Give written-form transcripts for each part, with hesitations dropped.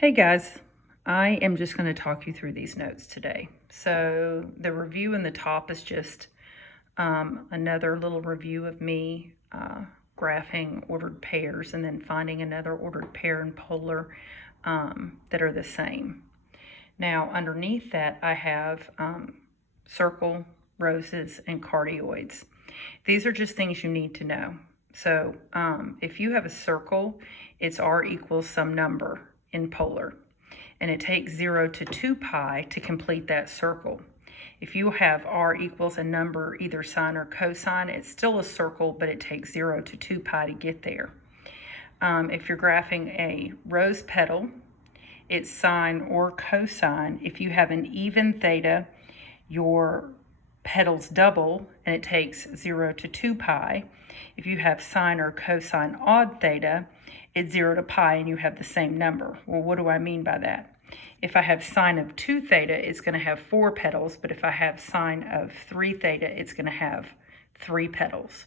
Hey guys, I am just going to talk you through these notes today. So the review in the top is just another little review of me graphing ordered pairs and then finding another ordered pair in polar that are the same. Now underneath that I have circle, roses, and cardioids. These are just things you need to know. So if you have a circle, it's r equals some number in polar, and it takes 0 to 2 pi to complete that circle. If you have r equals a number, either sine or cosine, it's still a circle, but it takes 0 to 2 pi to get there. If you're graphing a rose petal, it's sine or cosine. If you have an even theta, your petals double, and it takes 0 to 2 pi. If you have sine or cosine odd theta, it's 0 to pi and you have the same number. Well, what do I mean by that? If I have sine of 2 theta, it's going to have 4 petals, but if I have sine of 3 theta, it's going to have 3 petals.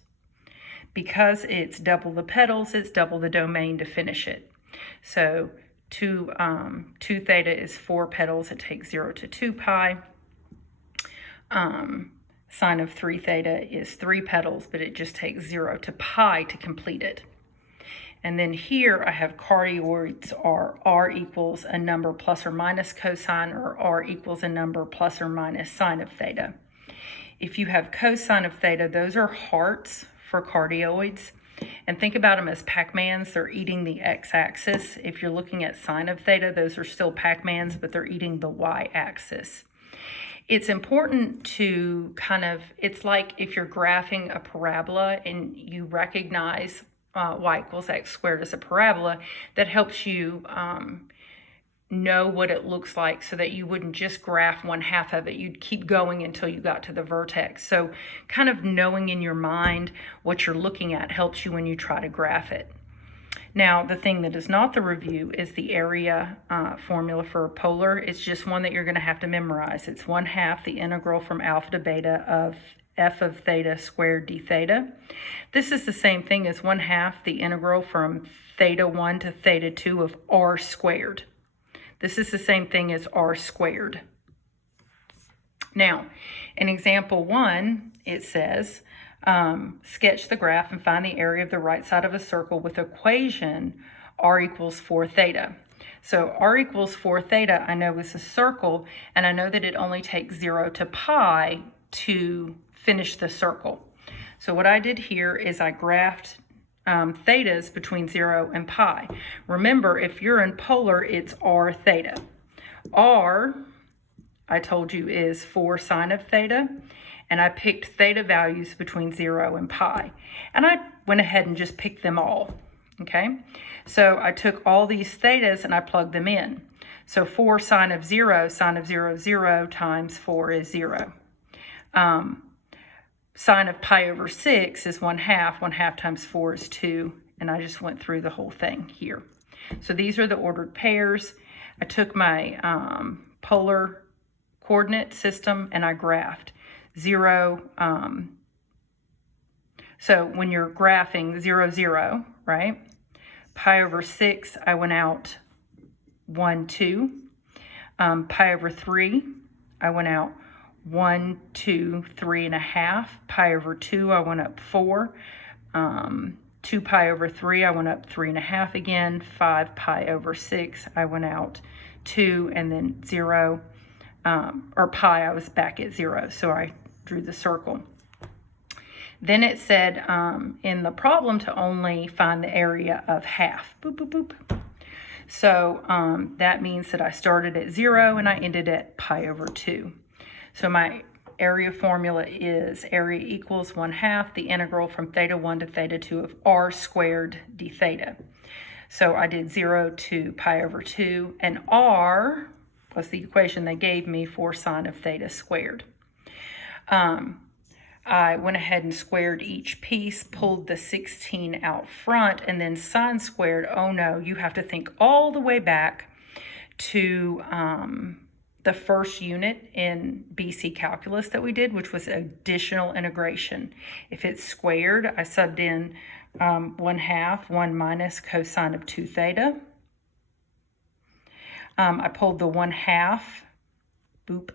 Because it's double the petals, it's double the domain to finish it. So 2 theta is 4 petals, it takes 0 to 2 pi. Sine of 3 theta is 3 petals, but it just takes 0 to pi to complete it. And then here I have cardioids are r equals a number plus or minus cosine, or r equals a number plus or minus sine of theta. If you have cosine of theta, those are hearts for cardioids. And think about them as Pac-Mans. They're eating the x-axis. If you're looking at sine of theta, those are still Pac-Mans, but they're eating the y-axis. It's important to it's like if you're graphing a parabola and you recognize y equals x squared as a parabola, that helps you know what it looks like so that you wouldn't just graph one half of it. You'd keep going until you got to the vertex. So kind of knowing in your mind what you're looking at helps you when you try to graph it. Now, the thing that is not the review is the area formula for a polar. It's just one that you're going to have to memorize. It's 1/2 the integral from alpha to beta of f of theta squared d theta. This is the same thing as 1/2 the integral from theta 1 to theta 2 of r squared. This is the same thing as r squared. Now, in example 1, it says, sketch the graph and find the area of the right side of a circle with equation r equals 4 theta. So r equals 4 theta I know is a circle, and I know that it only takes 0 to pi to finish the circle. So what I did here is I graphed thetas between 0 and pi. Remember, if you're in polar, it's r theta. R, I told you, is 4 sine of theta, and I picked theta values between 0 and pi. And I went ahead and just picked them all, okay? So I took all these thetas and I plugged them in. So 4 sine of 0, 0 times 4 is 0. Sine of pi over 6 is 1/2. 1/2 times 4 is 2. And I just went through the whole thing here. So these are the ordered pairs. I took my polar coordinate system and I graphed 0. So when you're graphing 0, 0, right? Pi over 6, I went out 1, 2. Pi over 3, I went out 1, 2, 3.5. Pi over 2, I went up 4. 2 pi over 3, I went up 3.5 again. 5 pi over 6, I went out 2, and then 0, or pi, I was back at 0, so I drew the circle. Then it said in the problem to only find the area of half. Boop, boop, boop. So that means that I started at 0 and I ended at pi over 2. So my area formula is area equals 1/2 the integral from theta 1 to theta 2 of r squared d theta. So I did 0 to pi over 2, and r was the equation they gave me for sine of theta squared. I went ahead and squared each piece, pulled the 16 out front, and then sine squared. Oh no, you have to think all the way back to the first unit in BC calculus that we did, which was additional integration. If it's squared, I subbed in 1/2, 1 minus cosine of 2 theta. I pulled the 1/2, boop,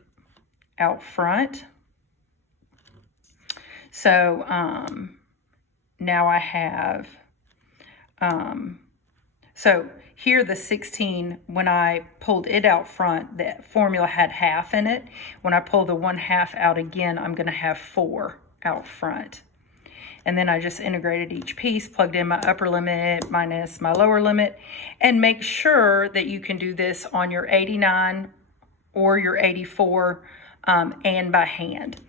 out front. So now I have, so here the 16, when I pulled it out front, the formula had 1/2 in it. When I pull the 1/2 out again, I'm going to have 4 out front. And then I just integrated each piece, plugged in my upper limit minus my lower limit, and make sure that you can do this on your 89 or your 84 and by hand.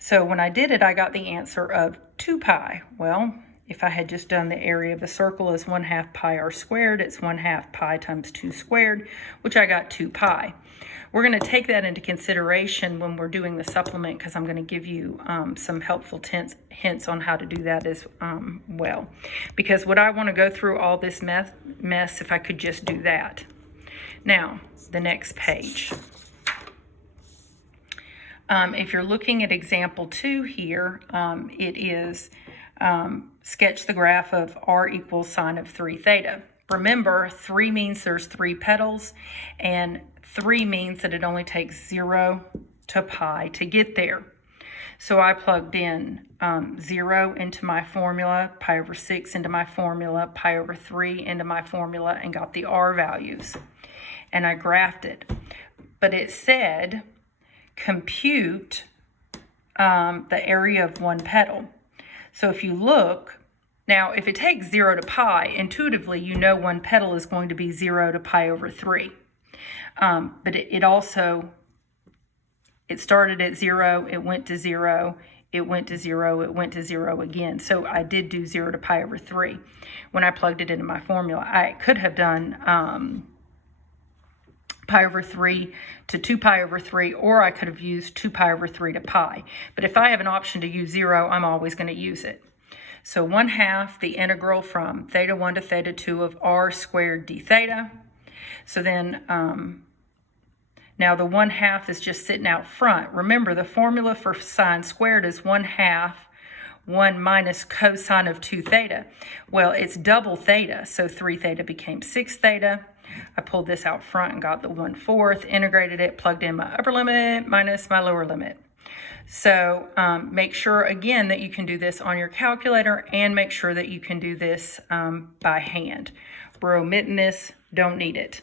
So when I did it, I got the answer of 2 pi. Well, if I had just done the area of a circle as 1/2 pi r squared, it's 1/2 pi times 2 squared, which I got 2 pi. We're going to take that into consideration when we're doing the supplement, because I'm going to give you some helpful hints on how to do that as well. Because would I want to go through all this mess if I could just do that? Now, the next page. If you're looking at example 2 here, it is sketch the graph of r equals sine of 3 theta. Remember, 3 means there's 3 petals, and 3 means that it only takes 0 to pi to get there. So I plugged in 0 into my formula, pi over 6 into my formula, pi over 3 into my formula, and got the r values. And I graphed it. But it said compute the area of one petal. So if you look, now if it takes 0 to pi, intuitively you know one petal is going to be 0 to pi over 3. But it started at 0, it went to 0, it went to 0, it went to 0 again. So I did do 0 to pi over 3 when I plugged it into my formula. I could have done pi over 3 to 2 pi over 3, or I could have used 2 pi over 3 to pi. But if I have an option to use 0, I'm always going to use it. So 1/2 the integral from theta 1 to theta 2 of r squared d theta. So then now the 1/2 is just sitting out front. Remember, the formula for sine squared is 1/2 1 minus cosine of 2 theta. Well, it's double theta, so 3 theta became 6 theta. I pulled this out front and got the 1/4, integrated it, plugged in my upper limit minus my lower limit. So make sure, again, that you can do this on your calculator, and make sure that you can do this by hand. We're omitting this, don't need it.